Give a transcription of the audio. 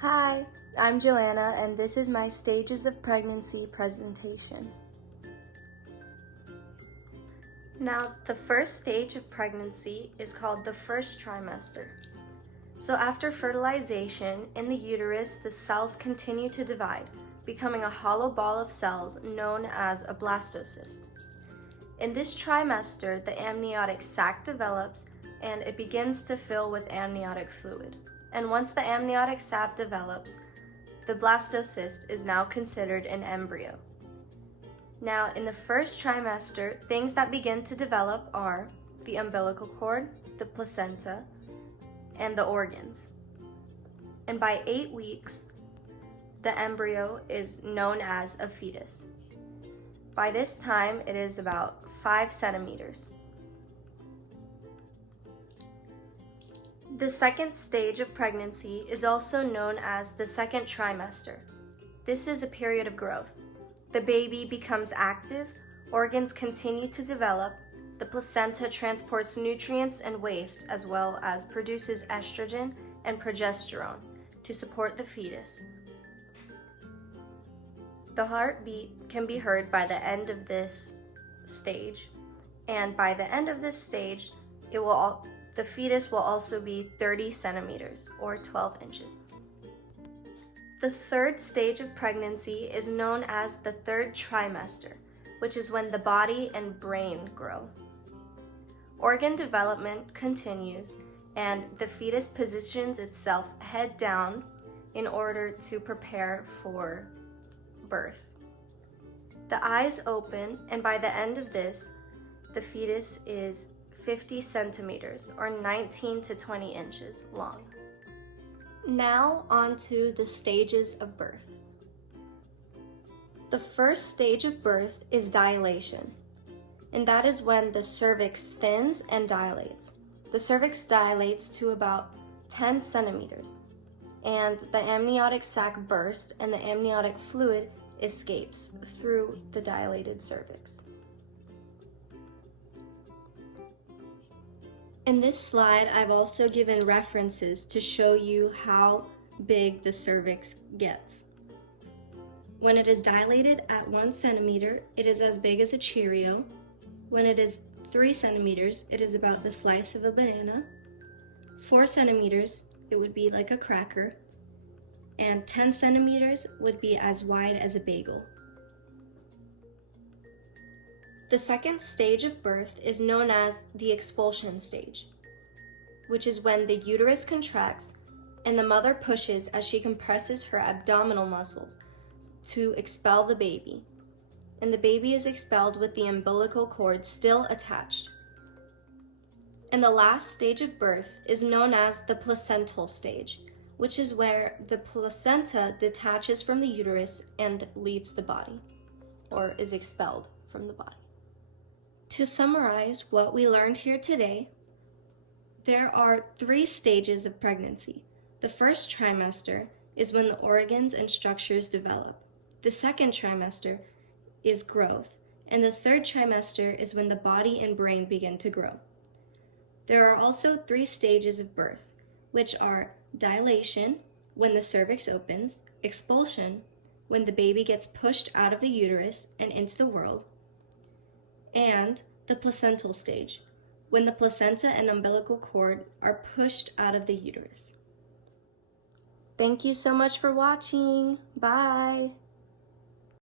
Hi, I'm Joanna, and this is my stages of pregnancy presentation. Now, the first stage of pregnancy is called the first trimester. So after fertilization, in the uterus, the cells continue to divide, becoming a hollow ball of cells known as a blastocyst. In this trimester, the amniotic sac develops and it begins to fill with amniotic fluid. And once the amniotic sac develops, the blastocyst is now considered an embryo. Now, in the first trimester, things that begin to develop are the umbilical cord, the placenta, and the organs. And by 8 weeks, the embryo is known as a fetus. By this time, it is about 5 centimeters. The second stage of pregnancy is also known as the second trimester. This is a period of growth. The baby becomes active, organs continue to develop, the placenta transports nutrients and waste as well as produces estrogen and progesterone to support the fetus. The heartbeat can be heard by the end of this stage, and by the end of this stage, the fetus will also be 30 centimeters or 12 inches. The third stage of pregnancy is known as the third trimester, which is when the body and brain grow. Organ development continues, and the fetus positions itself head down in order to prepare for birth. The eyes open, and by the end of this, the fetus is 50 centimeters or 19 to 20 inches long. Now on to the stages of birth. The first stage of birth is dilation, and that is when the cervix thins and dilates. The cervix dilates to about 10 centimeters, and the amniotic sac bursts and the amniotic fluid escapes through the dilated cervix. In this slide, I've also given references to show you how big the cervix gets. When it is dilated at 1 centimeter, it is as big as a Cheerio. When it is 3 centimeters, it is about the slice of a banana. 4 centimeters, it would be like a cracker. And 10 centimeters would be as wide as a bagel. The second stage of birth is known as the expulsion stage, which is when the uterus contracts and the mother pushes as she compresses her abdominal muscles to expel the baby, and the baby is expelled with the umbilical cord still attached. And the last stage of birth is known as the placental stage, which is where the placenta detaches from the uterus and leaves the body, or is expelled from the body. To summarize what we learned here today, there are 3 stages of pregnancy. The first trimester is when the organs and structures develop. The second trimester is growth, and the third trimester is when the body and brain begin to grow. There are also 3 stages of birth, which are dilation, when the cervix opens, expulsion, when the baby gets pushed out of the uterus and into the world, and the placental stage, when the placenta and umbilical cord are pushed out of the uterus. Thank you so much for watching. Bye.